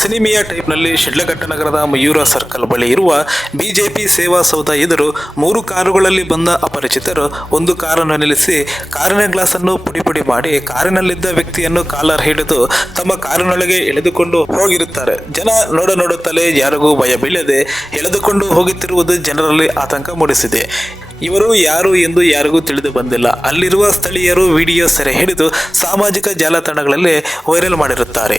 ಸಿನಿಮಿಯಾ ಟೈಪ್ನಲ್ಲಿ ನಗರದ ಮಯೂರ ಸರ್ಕಲ್ ಬಳಿ ಇರುವ ಬಿಜೆಪಿ ಸೇವಾ ಸೌಧ ಎದುರು ಮೂರು ಕಾರುಗಳಲ್ಲಿ ಬಂದ ಅಪರಿಚಿತರು ಒಂದು ಕಾರನ್ನು ನಿಲ್ಲಿಸಿ ಕಾರಿನ ಗ್ಲಾಸ್ ಅನ್ನು ಪುಡಿಪುಡಿ ಮಾಡಿ ಕಾರಿನಲ್ಲಿದ್ದ ವ್ಯಕ್ತಿಯನ್ನು ಕಾಲರ್ ಹಿಡಿದು ತಮ್ಮ ಕಾರಿನೊಳಗೆ ಎಳೆದುಕೊಂಡು ಹೋಗಿರುತ್ತಾರೆ ಜನ ನೋಡ ನೋಡುತ್ತಲೇ ಯಾರಿಗೂ ಭಯ ಬೀಳದೆ ಎಳೆದುಕೊಂಡು ಹೋಗುತ್ತಿರುವುದು ಜನರಲ್ಲಿ ಆತಂಕ ಮೂಡಿಸಿದೆ ಇವರು ಯಾರು ಎಂದು ಯಾರಿಗೂ ತಿಳಿದು ಬಂದಿಲ್ಲ ಅಲ್ಲಿರುವ ಸ್ಥಳೀಯರು ವಿಡಿಯೋ ಸೆರೆ ಹಿಡಿದು ಸಾಮಾಜಿಕ ಜಾಲತಾಣಗಳಲ್ಲಿ ವೈರಲ್ ಮಾಡಿರುತ್ತಾರೆ